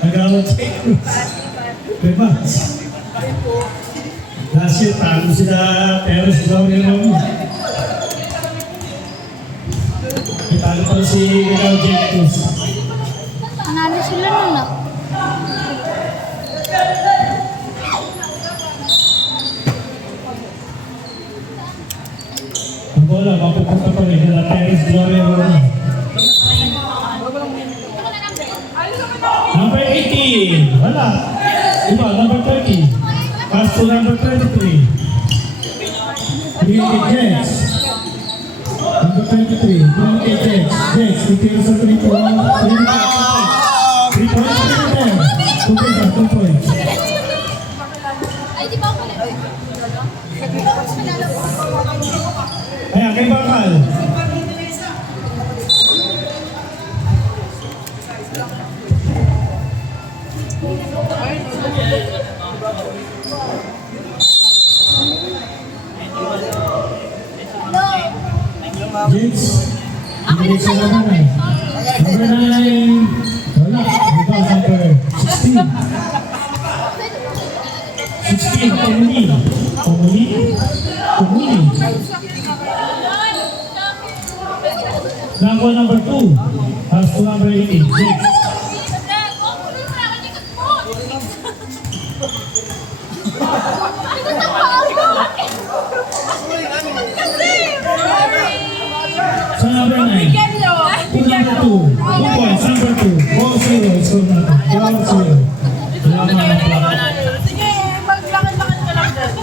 Nag-awat check. Diba? Last year, tago sila, pero sigaw rin ako. Italo pa si Ikaw Jactus. Nanalo sila nun ah. Ang bola, mapupunta pa rin na Perez Gloria Roma. Number 18, wala. Iba, number 30. Pass to number 23. Trinity Jets. Number 23, Trinity Jets. Jets, itiro sa 3 points. 3 points na rin. 2 points. Ay, di ba ako ulit? Ayan, kay Bakal. Jets. Jets sa naman eh. Number 9. Wala. Ito, number 16. 16, Omni. Omni. Omni. Number 2. Pass to number 18. Jets. Sa number 9. To number 2. 2 points. Number 2. 4-0. Score natin. 4-0. Wala mga naplaka. Sige, maglakad-lakad ka lang dyan.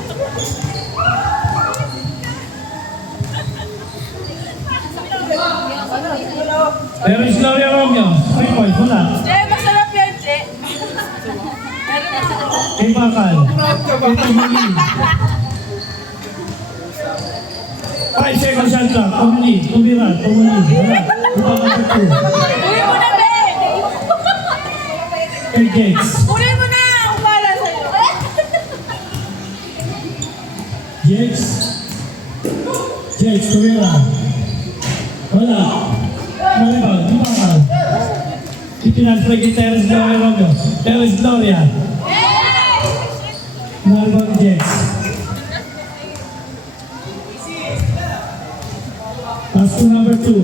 Pero is Gloria Romeo. 3 points. Wala. Che, masarap yan, Che. Kay Bakal. Ito muli. 5 seconds shot clock. Tumuli. Tumira. Tumuli. Wala. Ito number 2. Uwi mo na, be! Kay Jets. Uwi mo na! Ang bala sa'yo. Jets. Jets. Tumira. Wala. Maribag. Di Bakal. Itinasplay kay Teres Gloria Romeo. Teres Gloria. Maribag Jets. Pass to number 2. To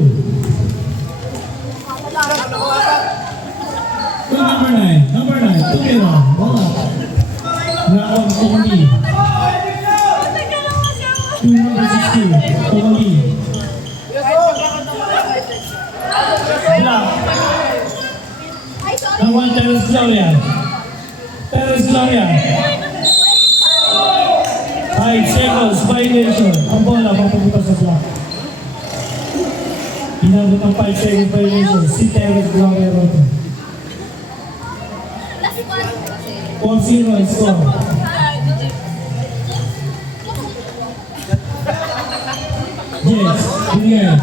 number 9. Number 9. Tumira. Wala. Rakon Tumuli. To number 16. Tumuli. Wala. Nakuha Teres Gloria. Teres Gloria. 5 seconds. Violation. Ang bola papunta sa block. Inabot ang 5 seconds violation. Si Teres Gloria Roto. 4-0 ang score. Yes. Binigay.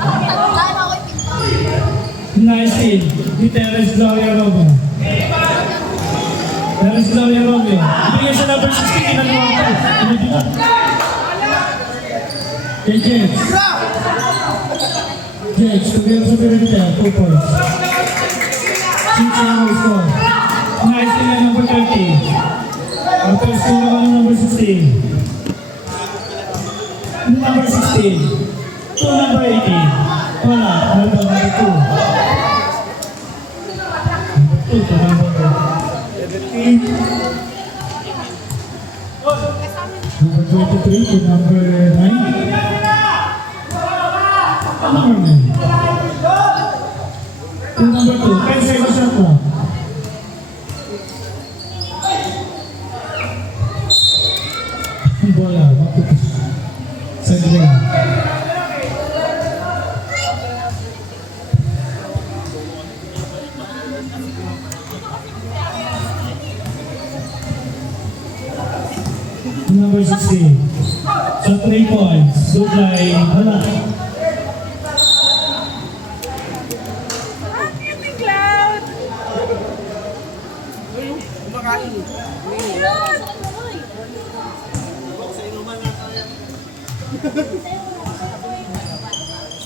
19. Si Teres Gloria Roto. Teres Gloria Roto. Binigay sa number 16. Inaluwa ko. Inaluwa. Kay Jets. Jets, together sa Pirita, 2 points. 6-0 score. Nice nila number 30. After score naman ng number 16. Number 16. To number 18. Wala, number 2. Number 2 to number 17. Number 23 to number 9. Number 9. To number 2. Kaya sa iba shot lang. Ang bola, maputos. Sa gilid. Number 16. Sa 3 points. Good line. Wala. Happy Cloud! Kumakain.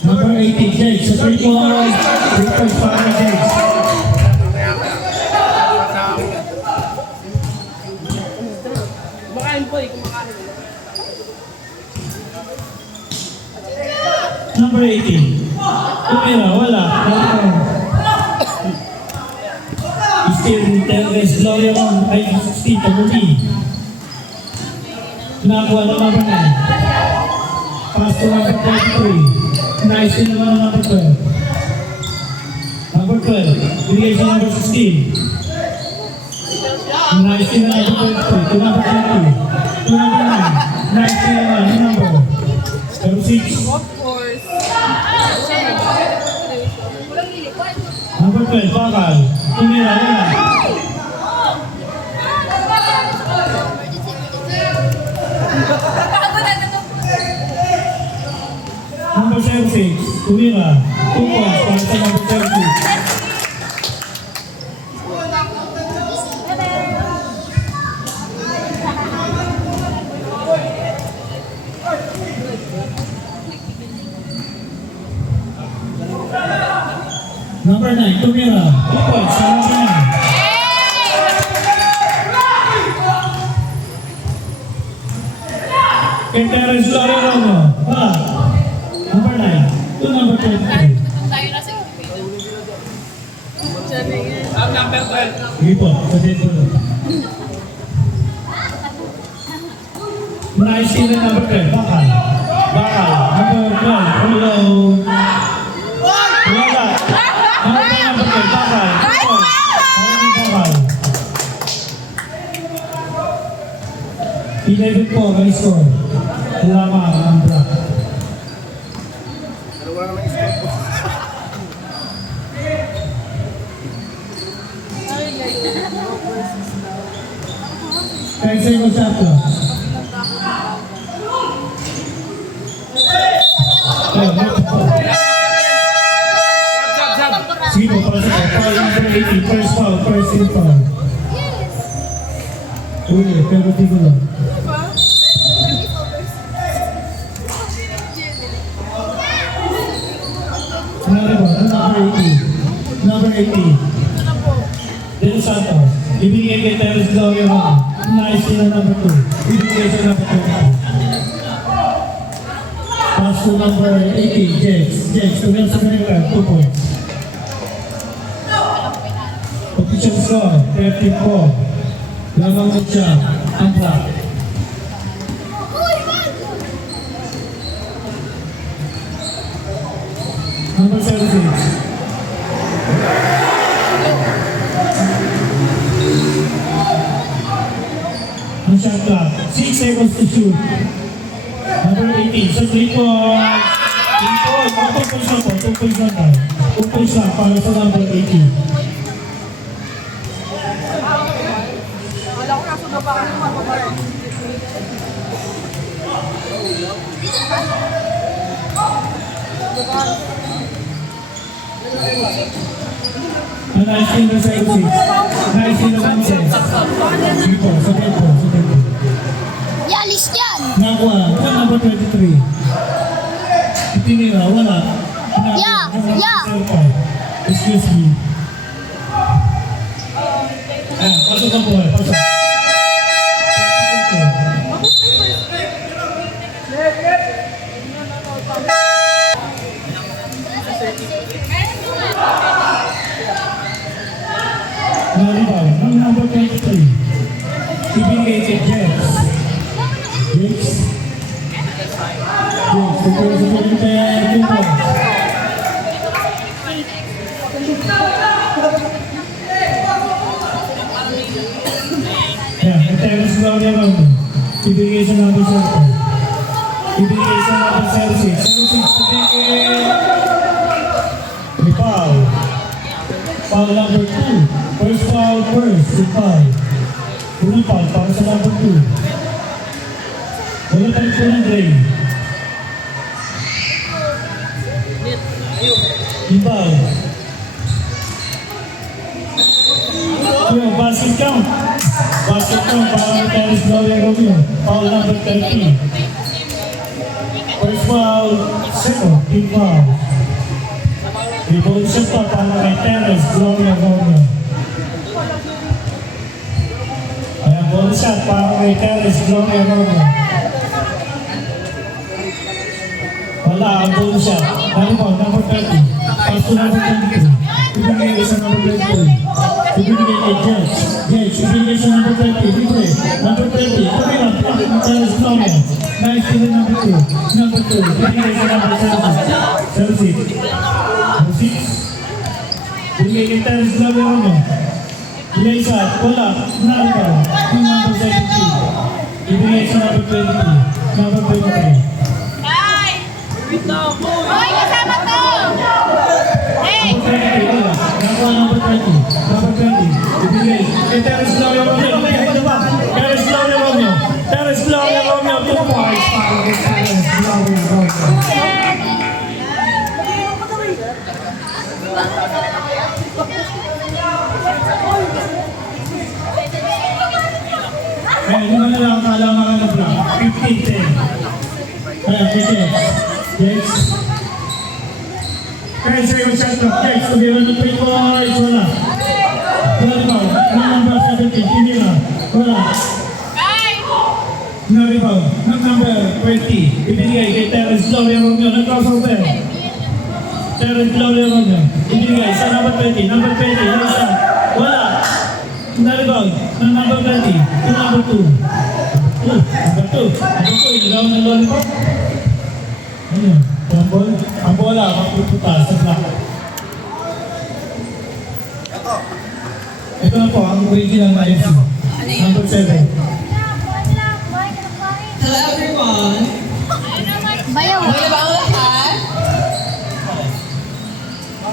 Number 18, Jakes. Sa 3 points. 3 points para kay Jakes. Number 18. Tumira, wala. Still, Teres Gloria Ron, ay 16, Tamuti. Nakuha na number 9. Pass to number 33. Nice in naman ang number 12. Number 12, bigay sa number 16. Nice in na number 23. To number 20. To number 9. Nice in naman ang number. Number 6. Of course. Walang lilipad. Number 12, Bakal. Tumira, wala. Number 76, Tumira. 2 points para sa number 76. Number 9, Tumira. 2 points sa number 9. Kay Teres Gloria Romo. Wala. Number 9. To number 23. Tayo na sa Sige po, sabihin ko lang. Nice in number 10. Bakal. Bakal. Number 12. Hello. Wala. Number 10. Bakal. Bakal. 11 po, may score. Lamang ang black. Kahit sa'yo mo shot ka. Sige po, para sa foul number 18. First foul, first team foul. Uy, pero di ko lang. Number 18. Number 18. Del Santos. Ibigay kay Teres Gloria Ron. Nice na number 2. Ibigay sa number 22. Pass to number 18. Jex. Jex. Tumira sa kanila. 2 points. Official score. 34. Lamang mo siya. Ang black. Number 76. Ang shot clock. 6 seconds to shoot. Number 18. Sa 3 points. 3 points. 2 points lang po. 2 points lang tayo. 2 points lang para sa number 18. Wala ko nasa baba ka naman. Nice in the 76. Nice in the 76. Sige po. Sabihin po. Sabihin po. Yalis yan! Nakuha. Number 23. Itinira. Wala. Yeah, yeah. Excuse me. Pasok ang buhay. Pasok. Naribaw. Ang number 23. Ibigay kay Jex. Jex. Jex. Ito sa pagkain kay Kimbo. Yan. Teres Gloria Ron. Ibigay sa number 7. Ibigay sa number 06. 06. Ibigay. May foul. Foul number 2. First foul first. Yung foul. Unang foul para sa number 2. Wala tayo po ng drain. Yung foul. Yung basket count. Basket count para kay Teres Gloria Romeo. Foul number 30. First foul. Second. Team foul. Rebound shot pa para kay Teres Gloria Romeo. Ayan, ball shot para kay Teres Gloria Romeo. Wala, ang bonus siya. Rebound, number 30. Pass to number 22. Ibigay sa number 22. Ibigay kay Judge. Judge, ibigay sa number 20. Libre. Number 20. Kami lang. Charles Claudio. Nice to the number 2. Number 2. Ibigay sa number 7. Chelsea. Number 6. Ibigay kay Charles Claudio Romeo. Ibigay sa wala. Nalba. Yung number 17. Ibigay sa number 23. Number 23. Hoy, kasama to! Hey! Number 20. Number 20. Ibigay. Kay Terence Claudio Romeo. Behind the back. Terence Claudio Romeo. Terence Claudio Romeo. 2 points. Para kay Terence Claudio Romeo. Eh, hindi mo na lang akala mga ano lang. 15-10. Ayan, kay Jex. Kaya sa'yo yung shot clock. Jex, sabihan ng 3 points. Wala. Wala rebound. Number 17. Hindi na. Wala. No rebound. Number 20. Ibigay kay Terence Claudio Romeo. Nag-crossover. Terence Claudio Romeo. Ibigay sa number 20. Number 20. Isa. Wala. No rebound. Number 20. To number 2. Number 2. Number 2. Inagaw ng lollipop. Ano yun? Ang bola, mapuputa sa block. Ito na po, ang original na FC. Number 7. Hello everyone! Bayaw. Okay na ba ang lahat?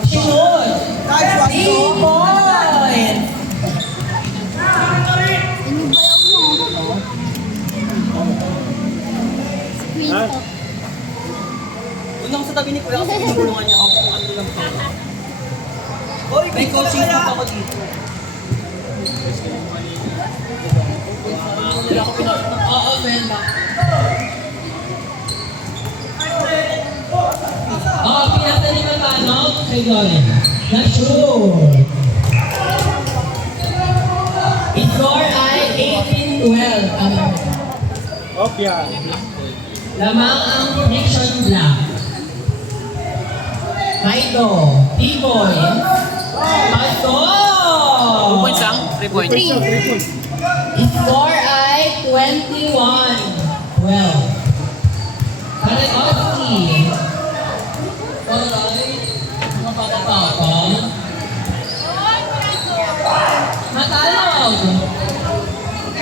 Shoot! 3 points! Ano bayaw mo? Screen to. Unang sa tabi ni Kuya kasi tinulungan niya ako kung ano lang to. May coaching staff ako dito. Nila ako pinasok ng oo, Melma. Pinasa ni Matano kay Gorin. Na-shoot! Score ay 18-12. Opya. Lamang ang connection block. Maito, 3 points. Pasto! 2 points lang? 3 points? 3. Score ay 21-12. Karekowski. Alright. Mga pagkatapang. Matalog.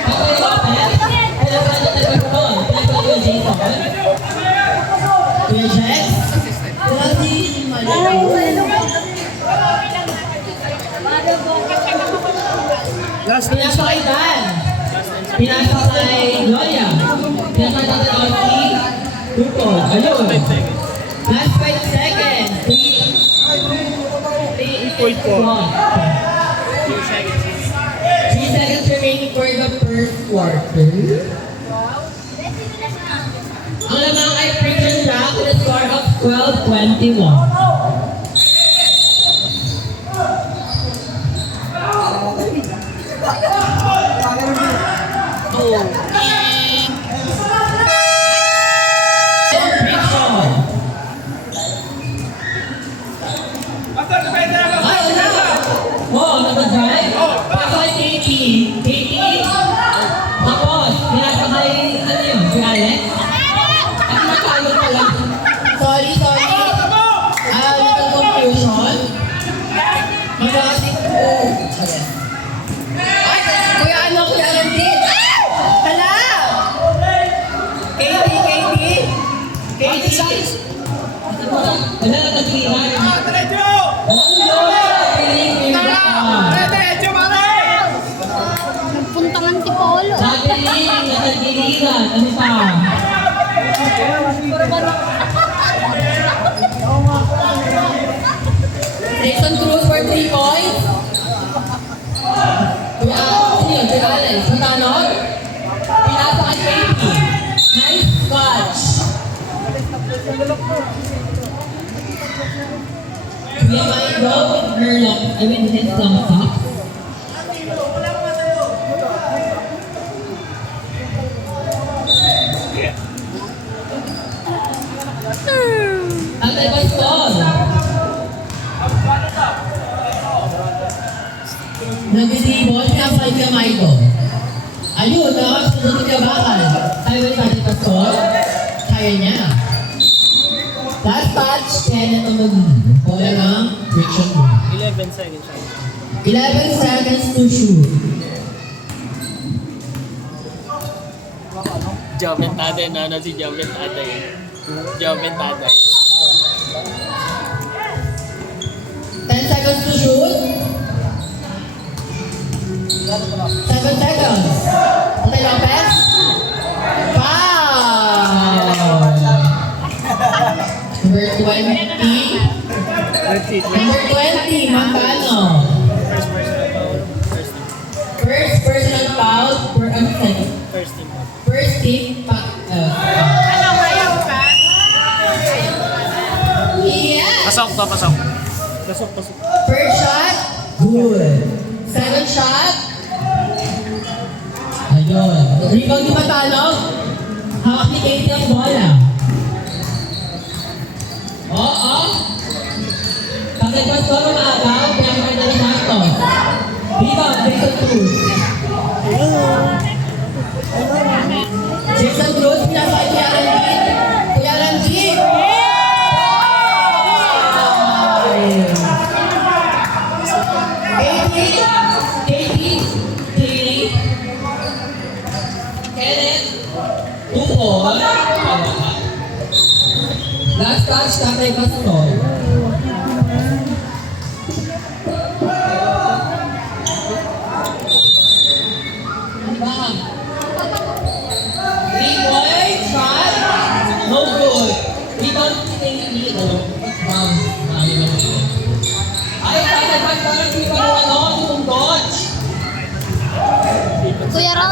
Patay Lopez. Ay, nakala na nagkaroon. Pinagpag yung Jason. Kuya Jex. Grabe, pinasa kay Dan. Pinasa kay Gloria. Pinasa kay Tatanowski. Tuko. Ayun. Last 5 seconds. 3 seconds remaining for the first quarter. Ang lamang ay Friction Jack with a score of 12-21. Nag-drive? Paso kay Katie. Katie? Tapos, pinasa kay, ano yun, si Alex? At nakalo pa lang. Sorry. Little confusion. Mag-aasik po. Ay, Kuya Arandit. Hala! Katie. Wala na nag-iwan. Nagpuntang Antipolo. Nagdirigan. Ano pa? Jason Cruz for 3 points. Kuya Alex. Matanog. Pinasa kay Katie. Nice catch. Kuya Maido with her long, his long socks. Mag-disable, pinapakay ko yung mic ko. Ayun, nakakasunod yung bakal. Tayo ba yung pastor? Kaya niya. Last touch, kaya na ito bola ng friction ball. 11 seconds. 11 seconds to shoot. Joven Taday, na si Joven Taday. Joven Taday. 10 seconds to shoot. 7 seconds. Patay Lopez. Foul! Number 20. Number 20, Montano. First personal foul for a second. First team. First team, yeah! Pasok to, pasok. Pasok. First shot, good. Second shot, ayun. Rebound ni Matano. Hawak ni Katie ang bola. Oo. Bakit ba ito umaagaw? Pinakita ni Santos. Rebound, Jason Cruz. Jason Cruz, pinasakay Kuya Ranjit. Kuya Ranjit! Katie, Kenneth, Tupo, last touch, Tatay Pastor. Bang. 3-point shot, no good. Rebound si Katie, bang. Ay, Tatay Pastor, si itong coach. Kuya Ro.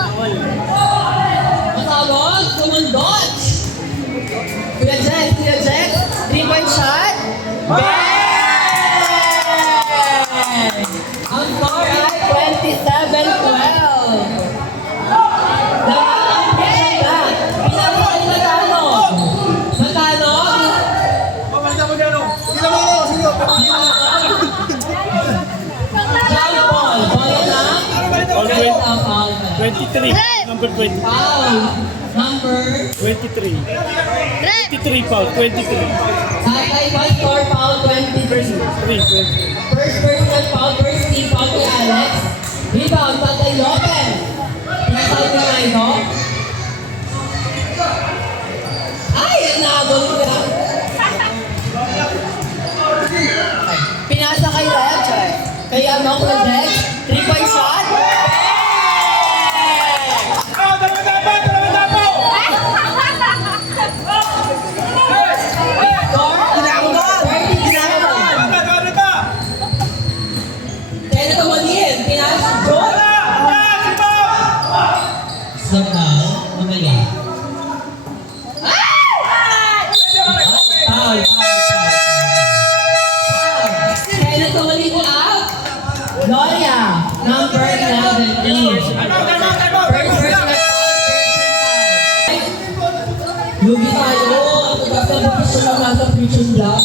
Matawag, tumundot! Kuya Jack, 3-point shot. Bang! Ang score ay 27-12. Dapat ang pressure ka. Pinapakay ni Matano. Matano? Jump ball. Bola na? All 23. Number 20. Foul. Number 23. Rep. 23 foul. 23. Tatay Pastor, foul 23. 3. First personal foul, first team foul kay Alex. Rebound, Tatay Lopez. Pinasal ka na ito. Ay, nagol ka. Pinasa kay Red. Kay Project. 3-point shot. Kaya tumaliin, pinasa goal. Stop now, mamaya. Foul. Kaya tumaliin out. Gloria, number 11. First personal foul. Lugi tayo. Ang tagas na bukis na nasa prison block.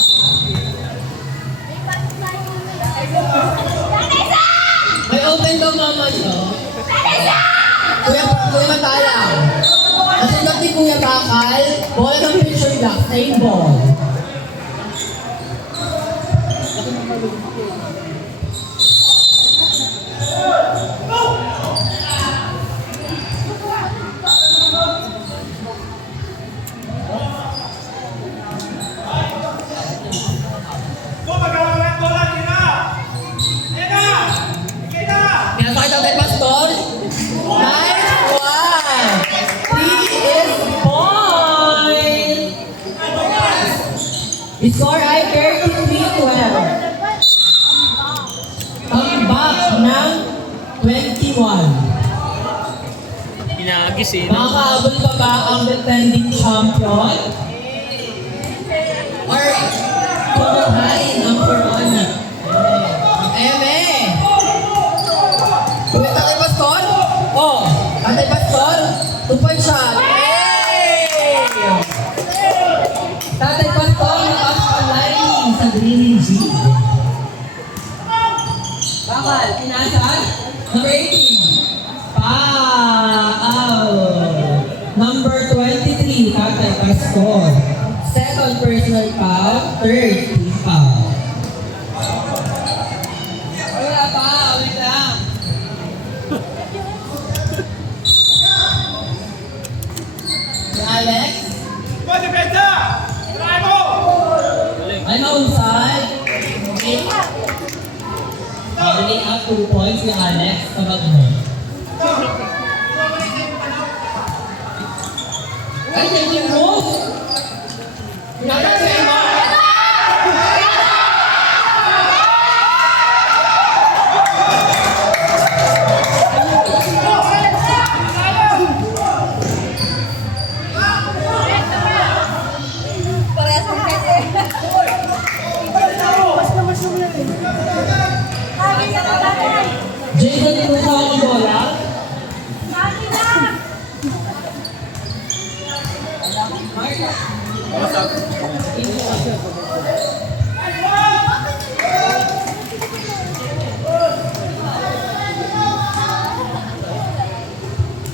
May open daw mama niyo. Kuya Matalaw. Nasunod ni Kuya Bakal, bola ng prison block, same ball. Pinasakit ang Pastor. Nice one! 3 is point! Score ay 33-12. Comeback ng 21. Pinagising. Makakaabot pa ba ang defending champion? Or kumuhain ang corona? Eme! Kuya Tatay Pastor? Oh, Tatay Pastor, 2-point shot. Hey! Tatay Pastor, nakapag-lining sa Green G. Bakal, pinasal? Pastor. Second personal foul, third team foul. Wala pa, wait lang. Alex? I'm outside. Bringing up 2 points si Alex. Tabag mo. Ay, changing move! Pinapasay mo! Parehas ang kete. Jason, inusa ko ang bola.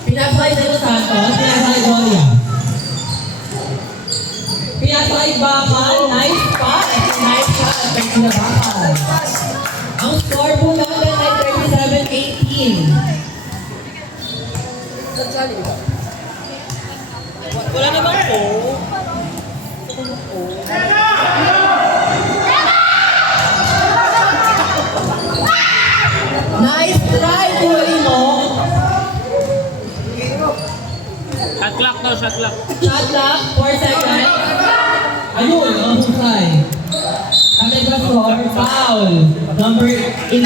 Pinasay sa Santos, pinasay Golia. Pinasay Bakal, nice pass. Nice shot at Pagkina Bakal. Ang score po natin ay 37-18. Wala naman po. Nice try, Kuya mo. Shot clock daw, shot clock. Shot clock, 4 seconds. Ayun, ang husay. At ito score, foul. Number 11.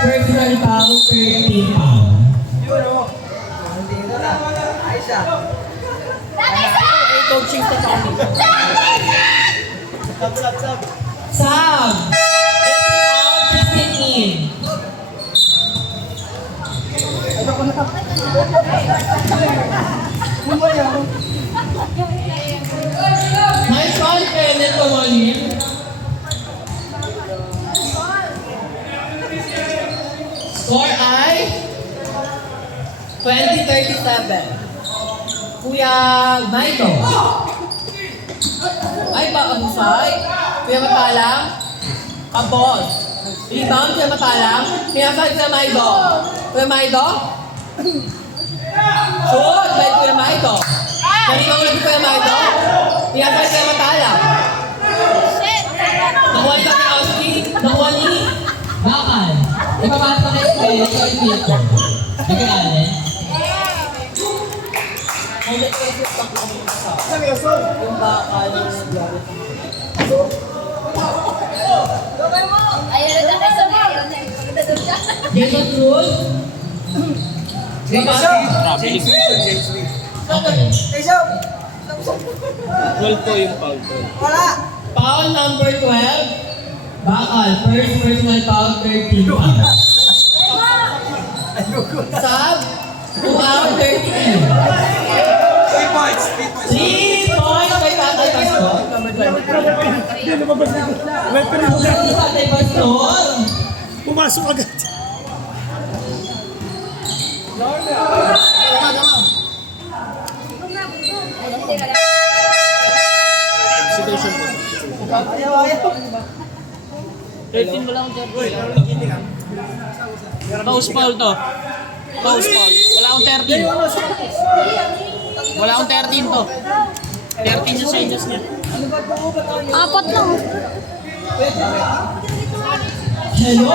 First personal foul, 13 foul. Coaching sa kami. Sam! 15 in. Nice one, Kenneth Tumalim. Score ay 20-37. Kuya Maito. Ay, paabusay. Kuya Matalang. Kabos. Rebound, Kuya Matalang. Pinasal Kuya Maito. Kuya Maito. Shoot! By Kuya Maito. Nalibang ulit Kuya Maito. Pinasal Kuya Matalang. Nakuha ni Kakinowski. Nakuha ni Bakal. Ipapasok na yung Kuya Pito. Nagkakalan. Yung Bakal. Ayun na tayo sa mga. Jason Cruz. Traffic. Okay. 12 po yung foul ko. Foul number 12. Bakal. First personal foul, 13 foul. Sub. 2 out, 13. 3 points by Tatay Pastor. Tatay Pastor. Pumasok agad. Situation po. 13 mo lang dyan. Pause foul to. Pause foul. Wala akong 13. Wala akong 13 to. 13 yung senyas niya. Apat lang. Hello!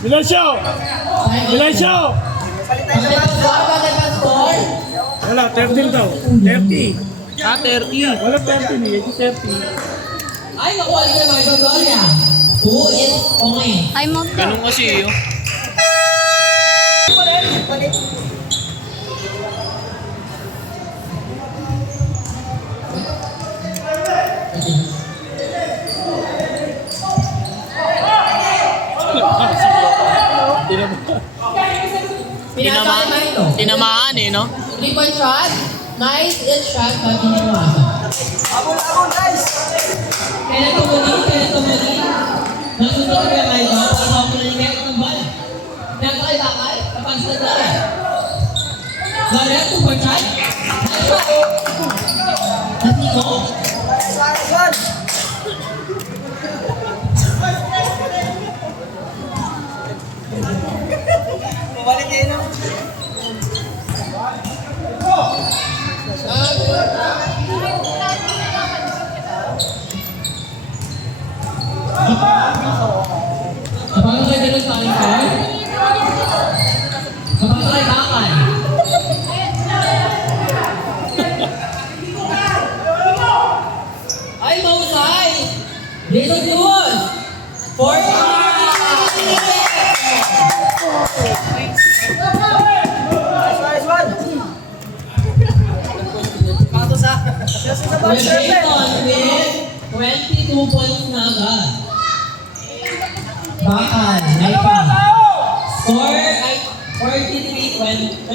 Milansyo! Milansyo! Tatay Pastor. Wala, 13 daw. 30. Ah, 30. Wala 13 eh. Ito 30. Ay, nakuha ni Marco Gloria. 2 is point. Time out ka. Ganun kasi yun. Pinasok na ito. Tinamaan eh, no? 3-point shot. Nice is shot, but hindi pumasok. Kailan tumuli. Nasunod ka na ito. Pasok mo na yung meron ng bala. Pinasok Gloria, 2 point shot. At Nico. Kapag kayo ganun sa akin ko, kapag kayo bakal. Ay, mahusay! Jason Cruz! 22 points na agad. Bakal, Naipa. Score ay 43-30.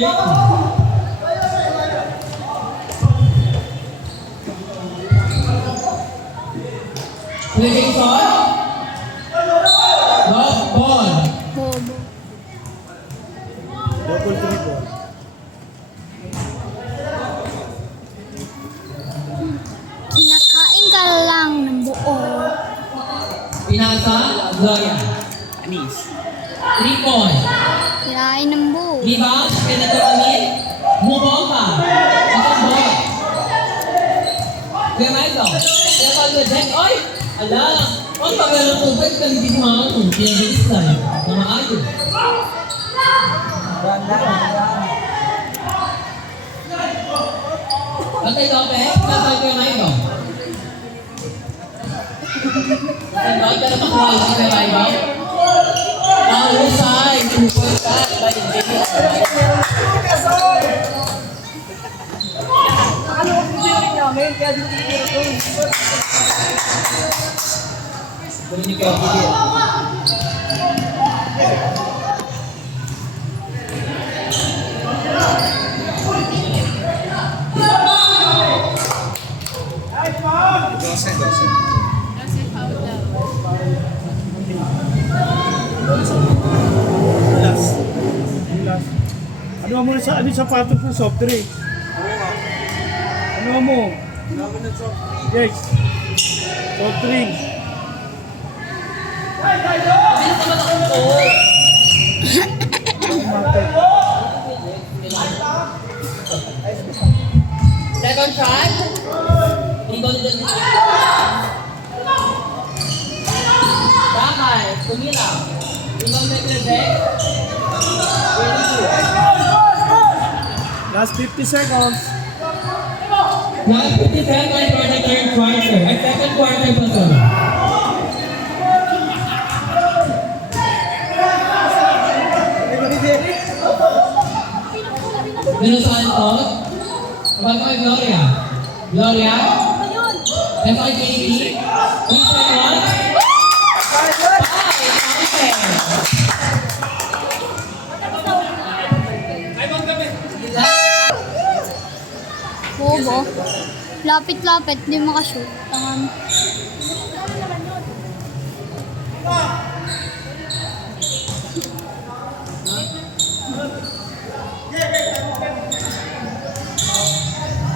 Jason. Lock ball. Bobo. Double 3 ball. Kinakain ka lang ng buo. Pinasa, Gloria. Anis. 3 points. Kirain ng buo. Rebound, Senator Amin. Mubomba. Atang bola. Kuya Michael. Kaya pag-reject. Oy! Ala! Ang tagal ng tubig, kalibig mga ano. Pinagilis lang. Na maayos. Patay Lopez. Nasa Kuya Michael. Sandal ka na makuha si Kuya Michael. Ang husay. Super cut by Jay. Ano ang pinili namin? Kaya dito dito. Hindi ka bigil. Last. Ano mo sa sapatos ng soft drink? Ano mo? Yes. Soft drink. Second shot. Rebound din. Bakal, tumila. Rebound din Rebek. Last 50 seconds. Last 50 seconds for the third quarter. Ay, second quarter pa to. Dino Santos. Kapag kay Gloria. Gloria. Kapag kay Katie. Please one. Bobo. Lapit-lapit, di makashoot. Tangan.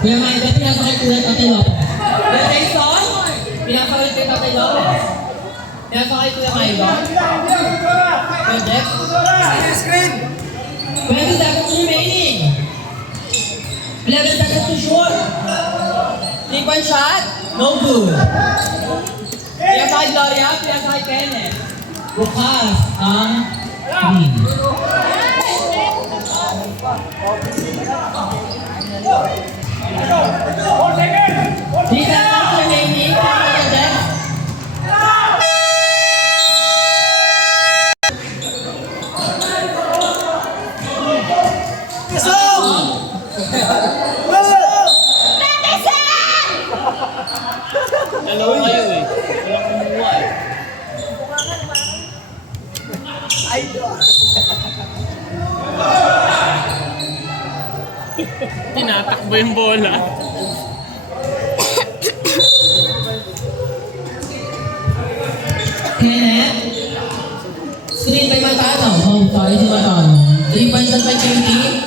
Kuya Maida, pinasakit ulit Ate Lopez. Kuya Jason, pinasakit ulit Ate Lopez. Pinasakit Kuya Maida. Kuya Jeff. 20 seconds remaining. 11 seconds to shoot. 3-point shot, no good. Pinasakit Gloria, pinasakit Kenneth. Bukas ang lead. These seconds remaining. Kuya Jeff. Dalawa kayo eh. Walang kumuha eh. Tinatakbo yung bola. Kenneth. Screen by Matano. Oh, sorry si Matano. 3 points at by Katie.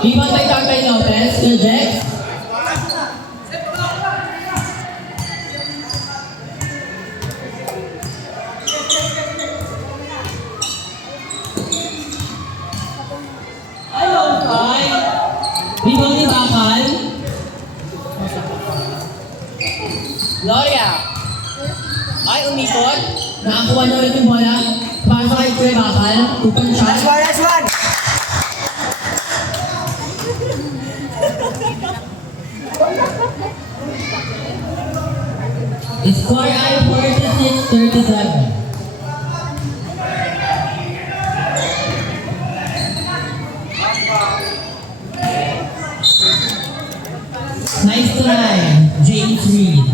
Rebound by Carmen Lopez. Kuya Jex. Ay! Rebound ni Bakal. Gloria. Ay, umikot. Nakakuha na ulit yung bola. Pasok kay Kuya Bakal. Two-point shot. Nice one! Score ay 46-37. Nice try, James Reed.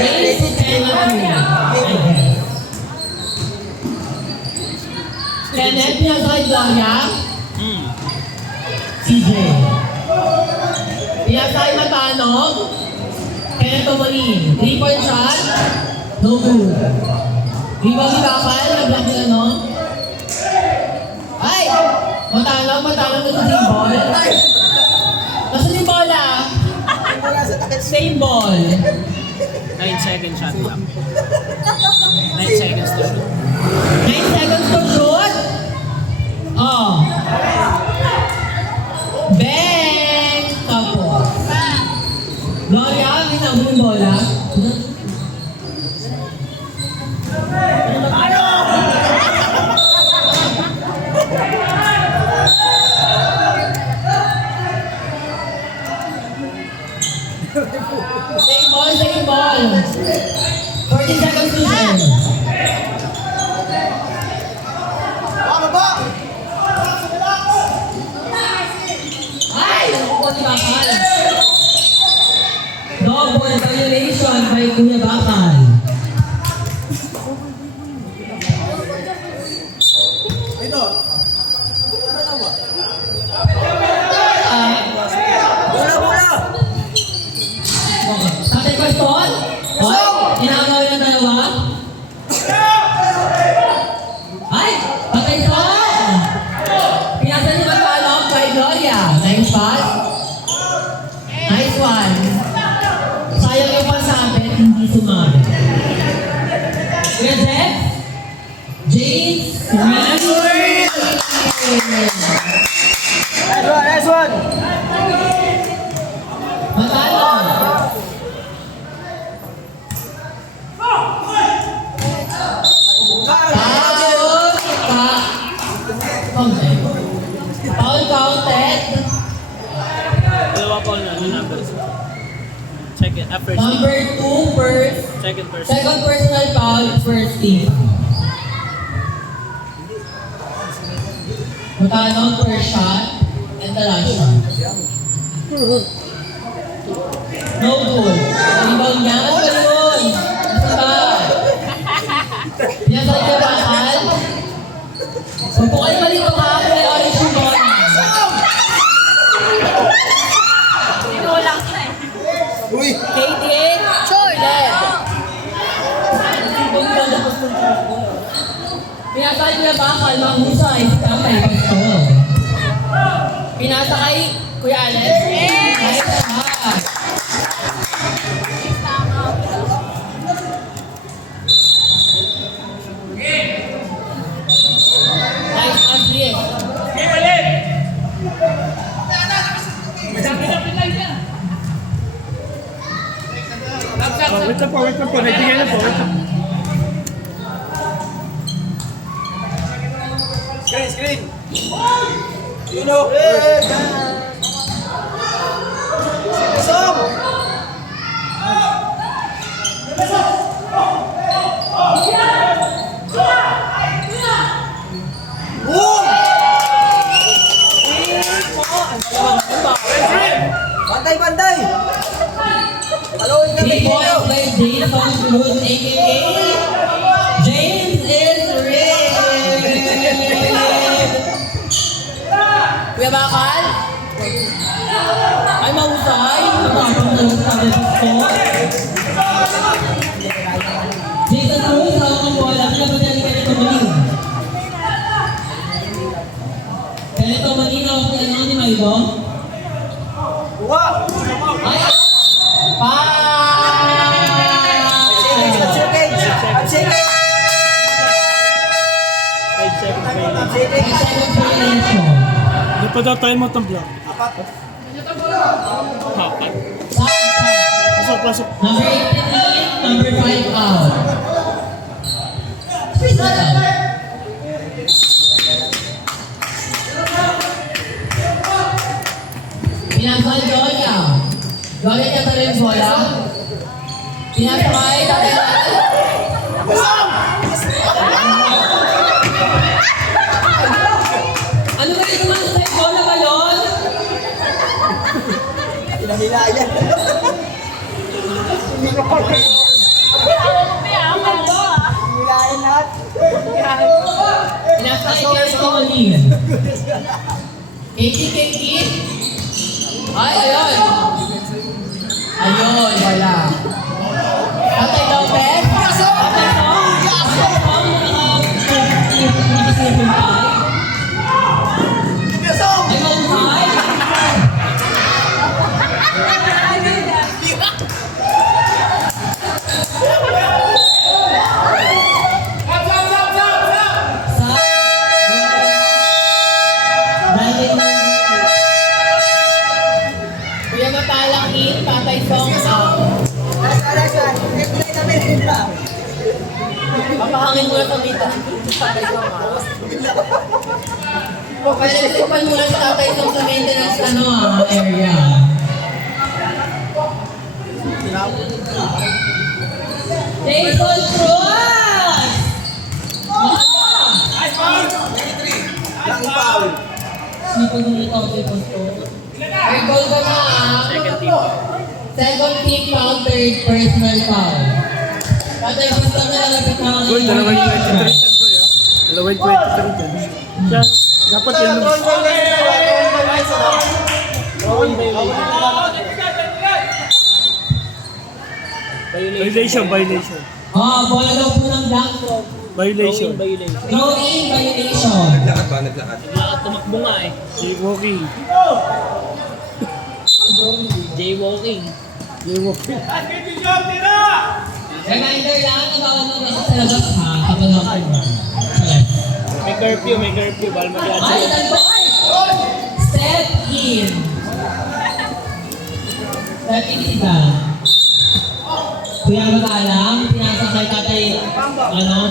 James penalty. Kenneth pinasakay Gloria. CJ. Pinasakay Matanog. Kenneth Tomalin. 3-point shot. No good. Rebound ni Bakal. Na-block nila, no? Ay! Matanog na sa same ball. Nasaan yung bola? Same ball. 9 seconds shot lang. 9 seconds to shoot. 9 seconds to shoot. Oh. Bang! Tapos. Gloria, minabot yung bola. Same ball. 40 seconds to shoot. Ay! Nakuha ni Bakal. Double violation by Kuya Bakal. Katay Pastor? Hoy! Inakawin ng dalawa? Ay! Katay Son! Pinasa ni Matalok kay Gloria. Nice pass. Nice one. Sayang yung pasabit, hindi sumabit. Kuya Jeff? James Reed. Nice one! Matalok. Foul counted. Dalawa pa na, ano numbers? Check it. First team. Number 2 first. Second person. Second personal foul, first team. Matanog per shot and the last shot. No goal. Rebound niya. Ano ba yun? Basta ba? Pinasal ka Bakal. Pagpukan pa dito ka, may orange yung bola. Uy! Sure. Pinasal Kuya Bakal, mahusay. Kamay, Pastor. Pinasa kay Kuya Alex. Nice shot. Nice assist. Wait lang po. Nagbigay na po. Screen! You know! Som! Boom! Bantay! Paluin kami 3 dito! points by James Cruz, a.k.a. James is red. Kuya Bakal? Ay, mahusay. Matapang na lang sa Pastor. Jason Cruz, hawak ang bola. Pinabadali ka nito mali. Ay! Hindi pa daw tayo matambla. Pasok, pasok. Number 18, number 5 out. Please out. Pinasal Gloria. Gloria niya pala yung bola. Pinasakay, tatay. Ano ba yung mga sa bola balon? Pinasakay kay Colleen. Katie. Ay, ayun. Ayun, wala. Tatay Lopez? Tatay Tom? Ay, mahusay. Kuya Matalang in, Tatay Song out. Papahangin mo na sa dito. Tatay Song out. Pwede muna si Tatay Song sa maintenance area. Jason Cruz! Sipag mo ito, Jason Cruz. May goal ka na Second team foul, third personal foul. Tatay, basta na lalapit na ako. Uy, dalawang 23 yan, Uy, ah. Dalawang 23 yan. Siya, dapat yan. Violation. Bola daw po ng blank throw. Violation. Throw in, violation. Naglakad tumakbo nga eh. Jaywalking. Jaywalking. Reminder lang na bawal mo nasa sa labas ha, kapag ako. May curfew. Bawal mag-adjust. Ay, ay! Step in. Step in sila. Kuya Matalang, pinasok kay tatay,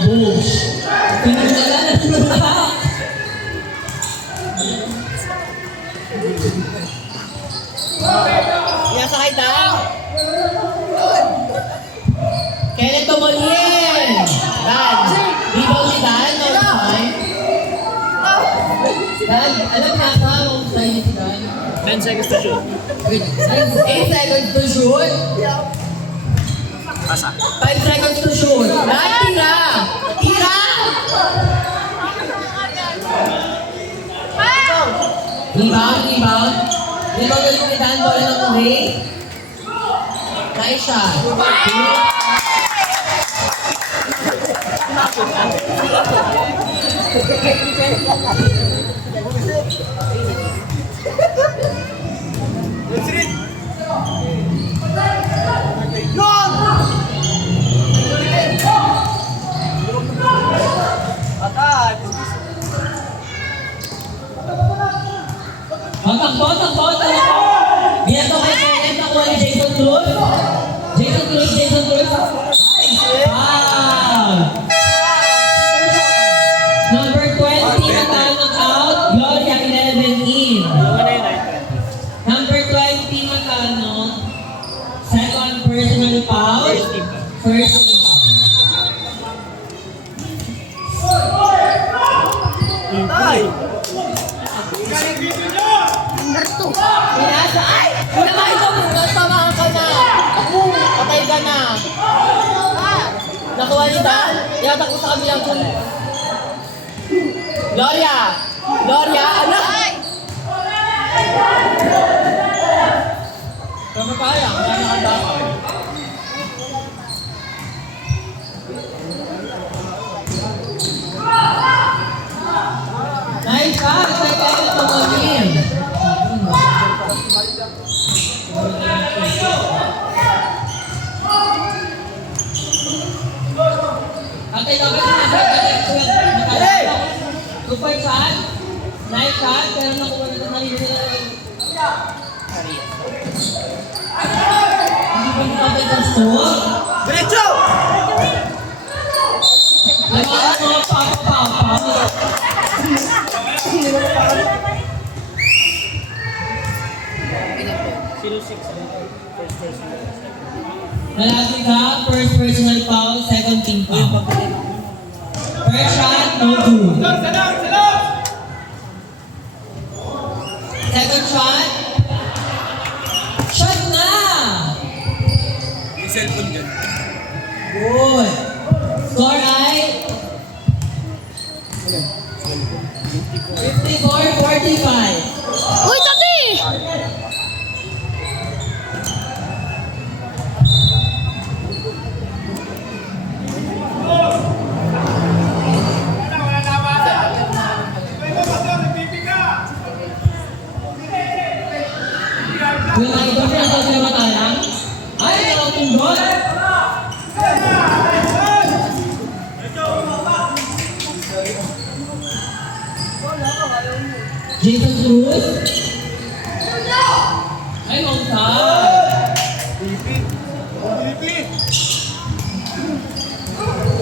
Bush. Pinagdala na nila. Pinasakay daw. Kenneth Tomolien. Dan. Rebound ni Dan. No time. Dan, alam na ka kung sa'yo ni si Dan. 10 seconds to shoot. 8 seconds to shoot. Pasa. 5 seconds to shoot. Dan, tira! Tira! Rebound. Rebound ulit ni Dan. Bola ng uwi. Nice shot. Takbo. Dito kay Kenneth, nakuha ni Jason Cruz. Jason Cruz. Foul! Number 20, Matalang out. Gloria, 11 in. Number 20, Matalang. Second personal foul. First team foul. Number 2. Pinasa, ay! Pinamay ko! Tamaan ka na! Patay ka na! Nakuha ni Dan? Yatak ko sa kabilang kung... Gloria! Ano? Kama kaya, kaya nakandakay. Nice pass! May kaya ito mo din. Tatay Lopez na nasa 2-point shot. Nice shot. Pero nakuha na ito na hindi ba ito ang score? Diretso! Lamaan mo, papa. Malapit ka, first personal foul, second team foul. First shot, no good. Second shot, shot na! Yung cellphone dyan. Good. Score ay 54-45. Uy, tabi! Yung idol na ito sila matalang, ay, nakating goal. Jason Cruz. Ay, Monta.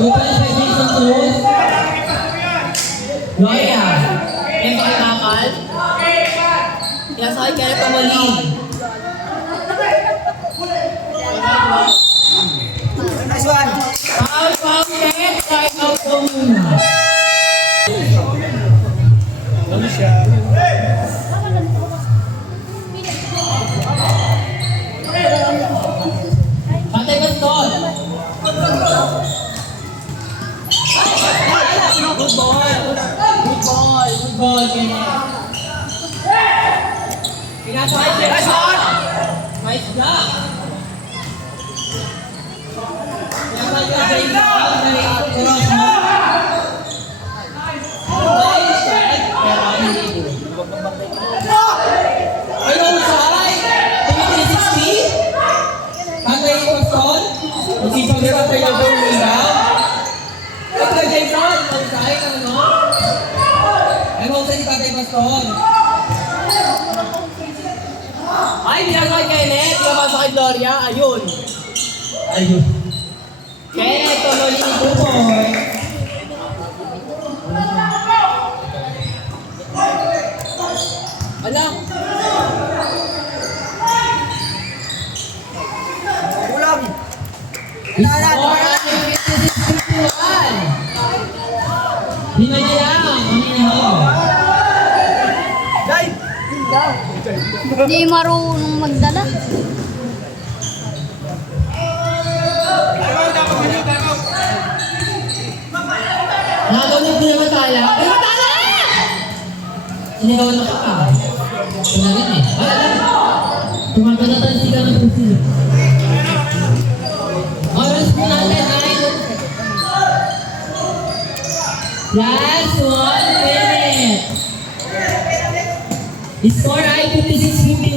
Open by Jason Cruz. Loya. Ito ay nakal. Kaya sa akin kaya pamali. Foul, net. Kaya out po muna. Ano siya? Patay Gaston. Good ball, Kenneth. Pinasay, Kenneth. Nice block. Pinasay ka, Kenneth. Nice shot. Pero hindi good. Ay, no, Saray. 360. Patay Gaston. Magsipag na patay na goal nila. Patay Jason. Magsay ka, no? Ay, mo sa ni Patay Gaston. Ay, binasa kay Kenneth. Binasa kay Gloria. Ayun. Kenneth, tumuli ni Tupoy. Alam. Score ay 56-51. Hinayang. Hindi marunong magdala. Nakagamit ko naman tala. Ay, matala! Sinigawan na ka. Sinalit eh. Ay, alam. Tumatanatan sila ng pusil. Oras po natin ay last 1 minute. Score ay 56-51.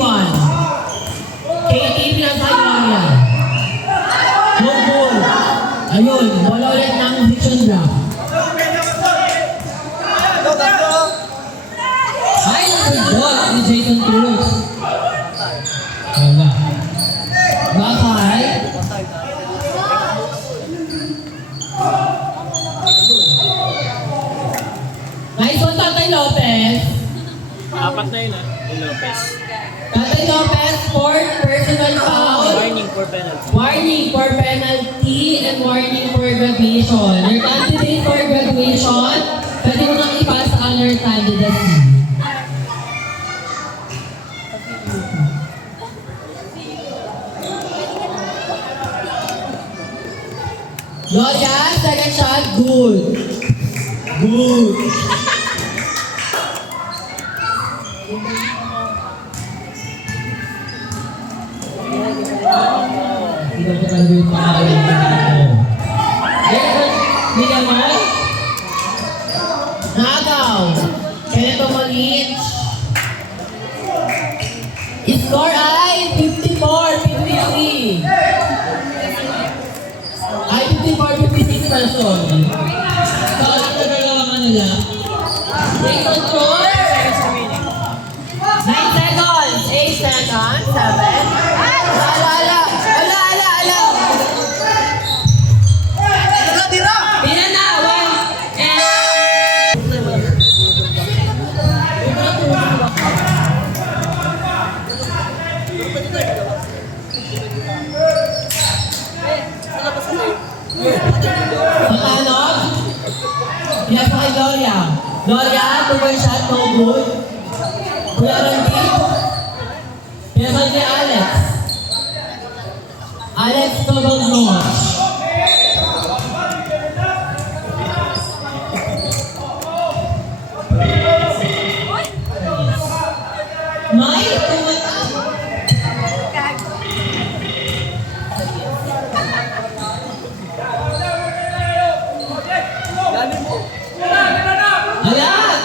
KT pinasay Gloria. No goal. Ayun, wala ulit ng vision block. Ay, nag-goal ni Jason Cruz. Wala. Bakay. Nice one, Tatay Lopez. Apat na yun yung Lopez. Tatay Lopez, fourth personal foul. Warning for penalty. Warning for penalty and warning for graduation. Your candidate for graduation, pwede mo nang ipasa ang your candidacy. Gloria, second shot, good. Good. Hindi ko talaga yung pangalan ko. Nilamon. Nagaw. Kenneth Omalich. Score ay 54-53. Ay, 54-56 na, sorry. Seconds, 7. Ala. Pinanawan. Pagkanog. Pinasa kay Gloria. Gloria, 2-point shot, no good. Kuya Randy. Pinasa kay Alex. Alex, double notch. May tumata. Ayan!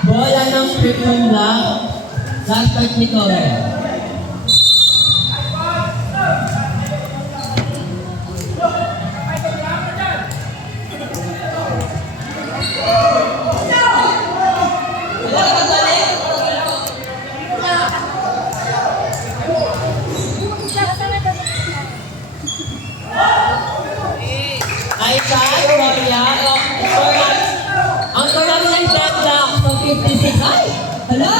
Bola ng Spectrum Black. Last part ni Tore. Wala ka balik? Ay, Gloria. Ang score namin ay dead lock. So, 56. Ay! Hala?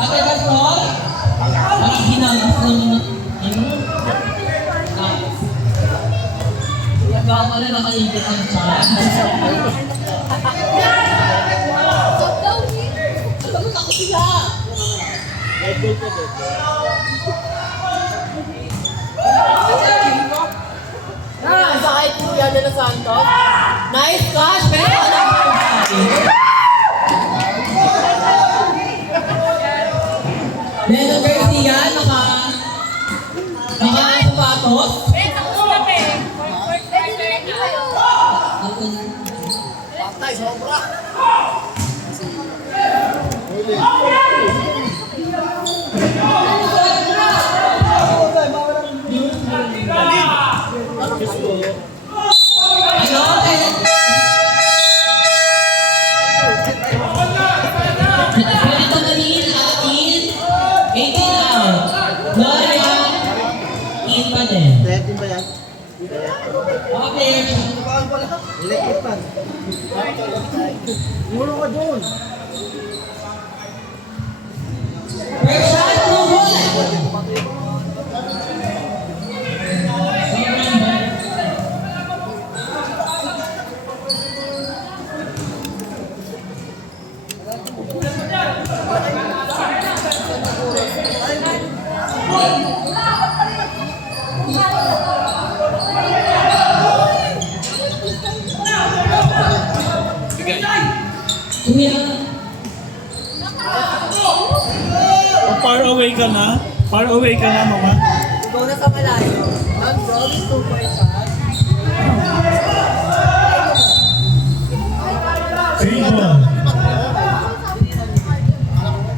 Ate ba score? Ay, ginagos ng ano? Baka pala nakaibig ang chat. Sagot ako sila. Sakit po yan na Santos. Nice catch, pero wala pa yung Lennon Garcia, naka-sapatos. Ano? Ganito na rin, 18 out. Gloria, in pa din. 13 ba yan? Okay. Electric fan. Muro ka doon. First shot, no goal. Kuya. Far away ka na? Far away ka na, mama? Ikaw na sa malayo. Ang drawing 2-point shot. Three ball.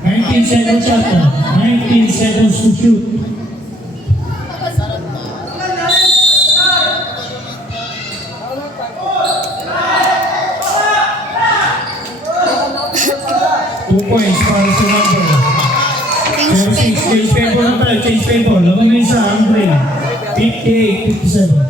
19 seconds shot na. 19 seconds to shoot. Two points para sa number. Pero change paper na tayo, change paper. Laban na isa, Andre. 58-57.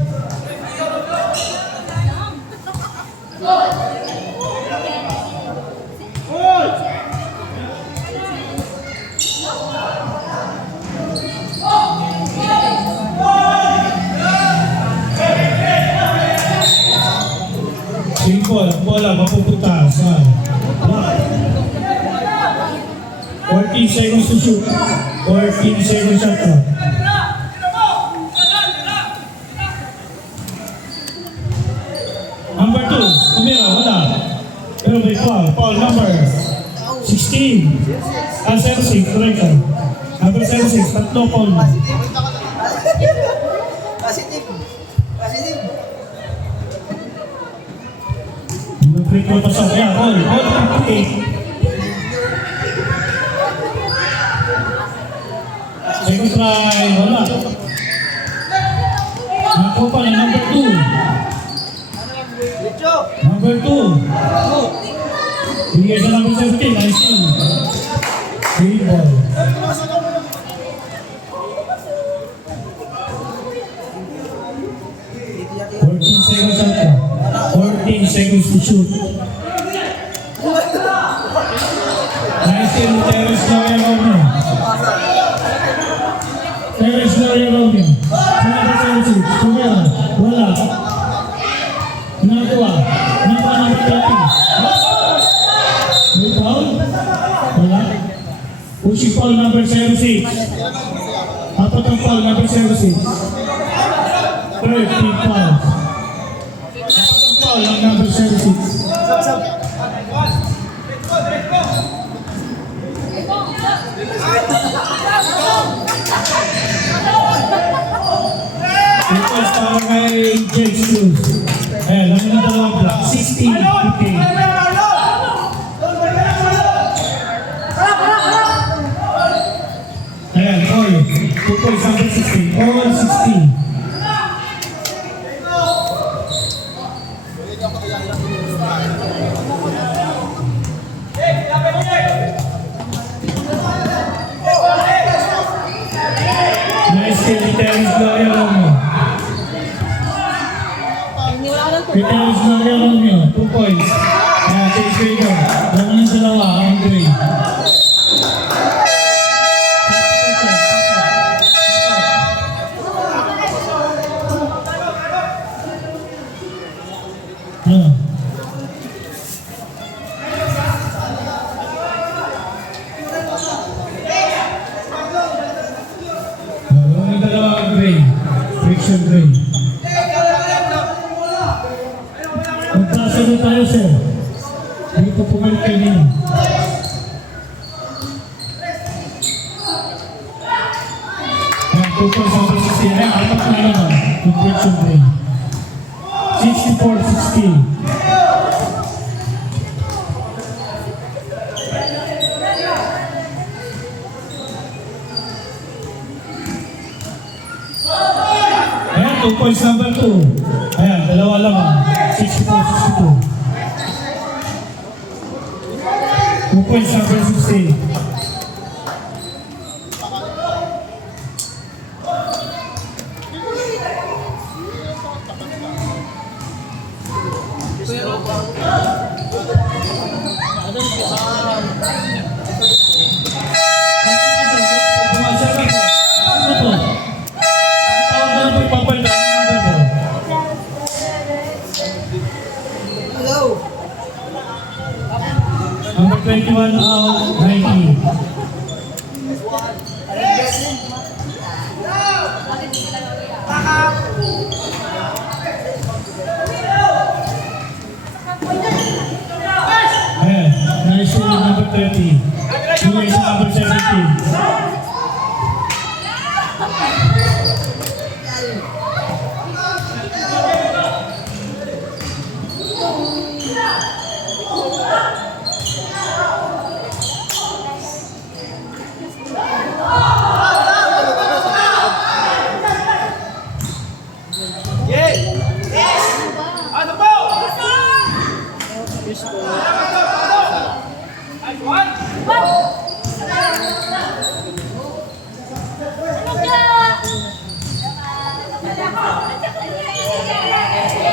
Simple, bola, mapupunta sa 14 seconds to shoot. 14 seconds shot clock. Number 2, Camila, wala. Pero may foul. Foul number 16. 76, correct ka. Number 76, tatlo foul. Positive. Positive. Free throw pasok. Yeah, hold. Hold 58. Second supply, wala. Ako pa na number 2. Licho. Number 2. Bigay sa number 17, nice team. Green ball. 14 seconds out ka. 14 seconds to shoot. Nice team, Terence Gloria Romeo. Terence Gloria Romeo. Number 76, Kumera. Wala. Nagawa. Number 30. May foul? Wala. Pushing foul number 76. Apat ang foul number 76. 13 fouls. Apat ang foul ng number 76. Ito para kay Jake Cruz. Ayan, lang yung dalawang block. 16, 15. Ayan, all. 2 points number 16. All 16. Nice kill ni Terence Gloria Romeo. Kay Terence Gloria Romeo, 2 points. Ayan, Chase Rager. Dalawa ng dalawa, ang grade. Dalawa ng dalawa, ang grade. Friction grade. Magkasunod tayo, sir. Hindi pa pumalit kayo nila. Ayan, 2 points number 16. Ayan, apat na naman. Yung friction grade. 64-16. Ayan, 2 points number 2. Ayan, dalawa lamang. 64-62. 2 points number 16. Bumasa na po. Ano po? Tawag na po yung papalitan. Ano po? Hello. Number 21 out, 19. Ayan, nice shot number 30. Bigay sa number 17.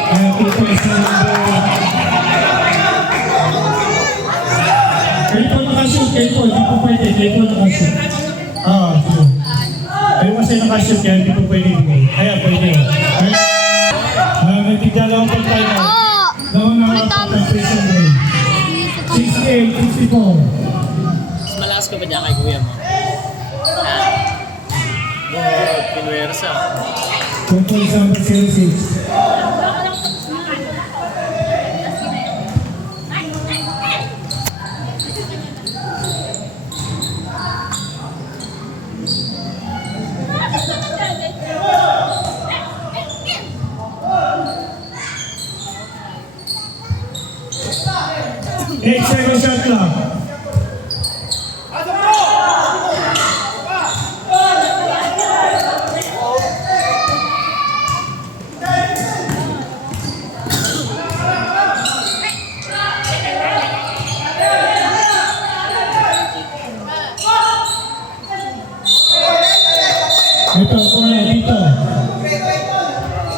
Ayan, 2 points na number. Kayo po nakashoot, kayo po, hindi po pwede, kayo po nakashoot. Sure. Kayo kasi nakashoot kaya hindi po pwede ibigay. Kaya pwede. Nagtigdala ang pagkain na. Gawin na ang concentration rate. 68-64. Mas malakas ka pa dyan kay kuya mo. Pinuwersa. 2 points number 06. Eight second shot clock.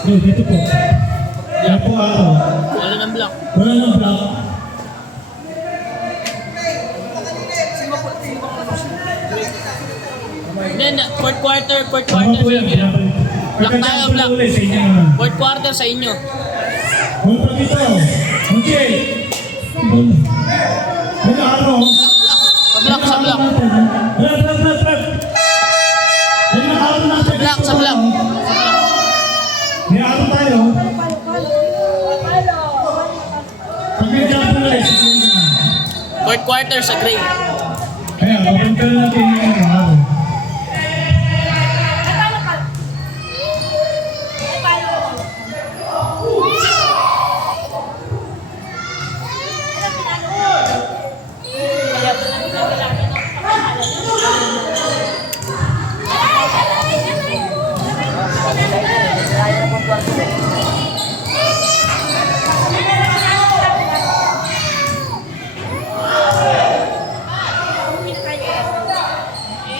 No, dito po. Yan po ako. Wala ng block. Wala nang block. Then, fourth quarter Tama sa po yan. inyo. Block Pagkatapos tayo, po block. ulit sa inyo naman. Fourth quarter sa inyo. Huwag pa dito. Okay. Ano ano? Sa block, sa block. Rap. Sa block. May araw tayo. Pag may jump na ulit, Fourth quarter sa gray. kaya, papunta na natin yung araw.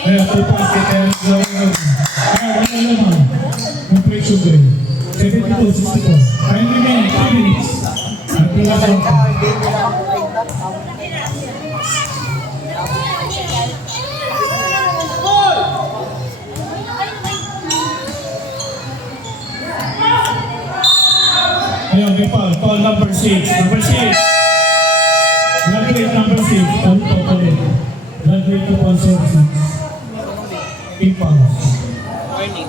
Kaya, ito po si Terence Lawrence. Kaya, wala naman. Yung pressure grade. 72-64. Time remaining 3 minutes. At wala sa Ayun, may foul. Foul number 6. Number 6. Graduate number 6. Foul to ulit. Graduate to foul 6. Team fouls. Warning.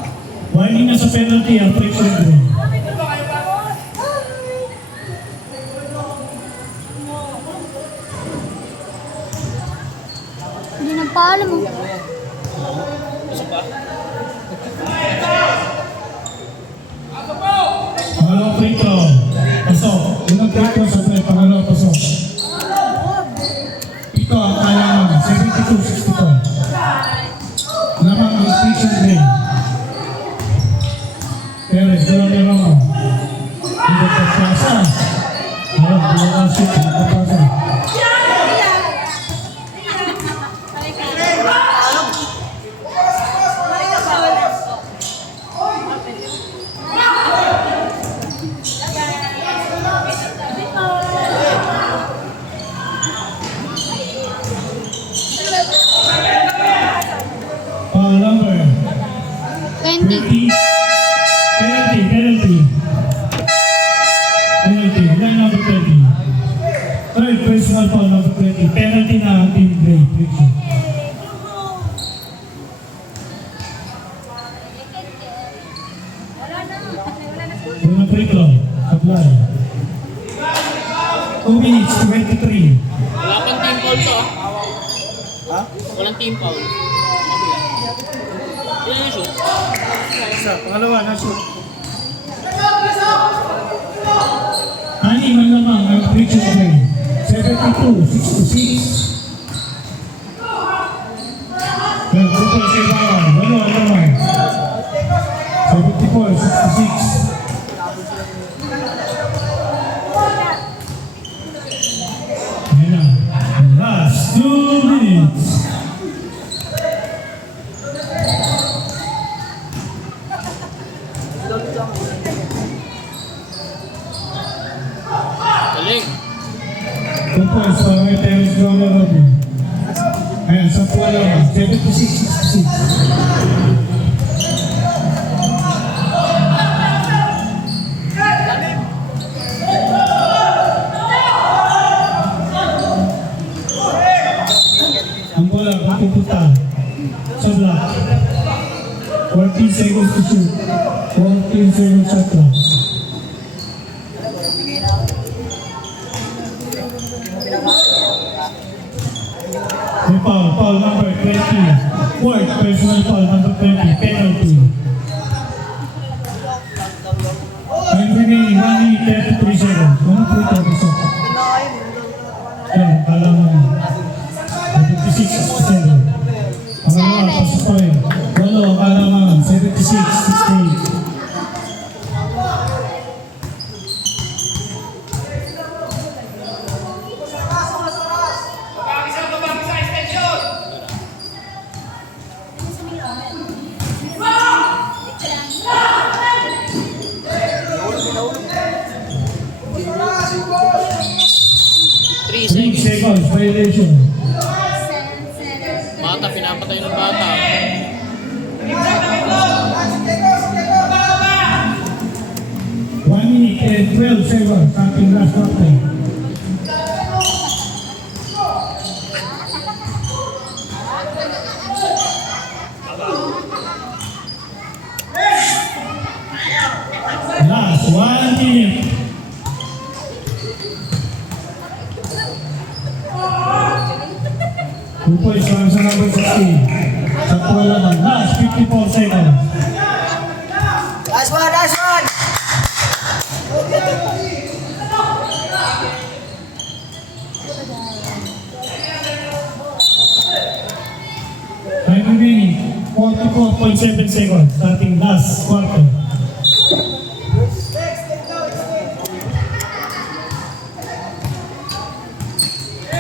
Warning na sa penalty ang pressure grade. Hindi na paalam mo. Isa pa. Pangalawang free throw. Pasok. Unang free throw sa play. Pangalawang pasok. Ito ang kailangan. 72-64. Lamang ang pressure grade. Perez, dalawang meron mo. Hindi pagpasa. Ayun, dalawang shoot. Hindi pagpasa. Foul number 20. 20. Penalty. Line number 20. Third personal foul number 20. Penalty na ang team grade. Friction. Unang free throw. Supply. 2 minutes, 23. Wala pang team foul to. Ha? Walang team foul. Yun yung shoot. Pangalawa, na-shoot. Anim ang lamang ang friction grade. 72-66. Yan, pupol sa ibawan. Walo ang lamang. 74-66. Yan na. Last 2 minutes. Galing. Pupol sa mga Terence Lawrence. Ayan, 10 lamang. 76-66. Ang bola pupunta sa block. 14 seconds to shoot. 14 seconds shot clock. May foul number 20. Fourth personal foul number 20. Penalty. Time remaining 1 minute 33 seconds. Ano po ito? Gusto ko. Yan, kala mo. 76-67. Ang mga pasok pa rin. Walo, kala mo. 76-68. violation. Bata, pinapatay ng bata. One minute and 12 seconds. Starting last quarter. Last 1 minute. Two points para sa number 16. Sa tuwala naman. Last 54 seconds. Last one, last one. Time remaining. 44.7 seconds. Starting last quarter.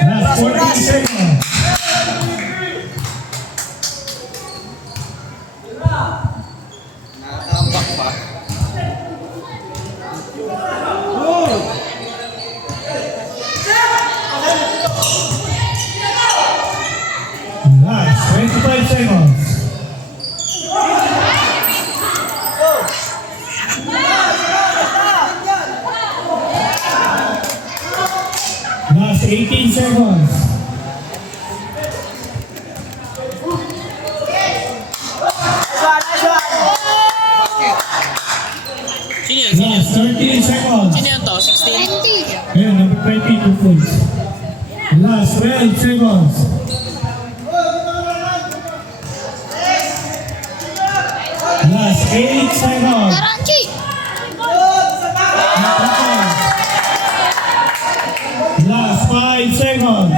Last 14 seconds. Nakakambak pa. Last 25 seconds. Last 18 seconds. Last one, last one. Sino yan? Sino yan? Last 13 seconds. Sino yan to? 16? 20. Ayun, number 20, 2 points. Last 12 seconds. Last 8 seconds. Taranchi! Last 5 seconds.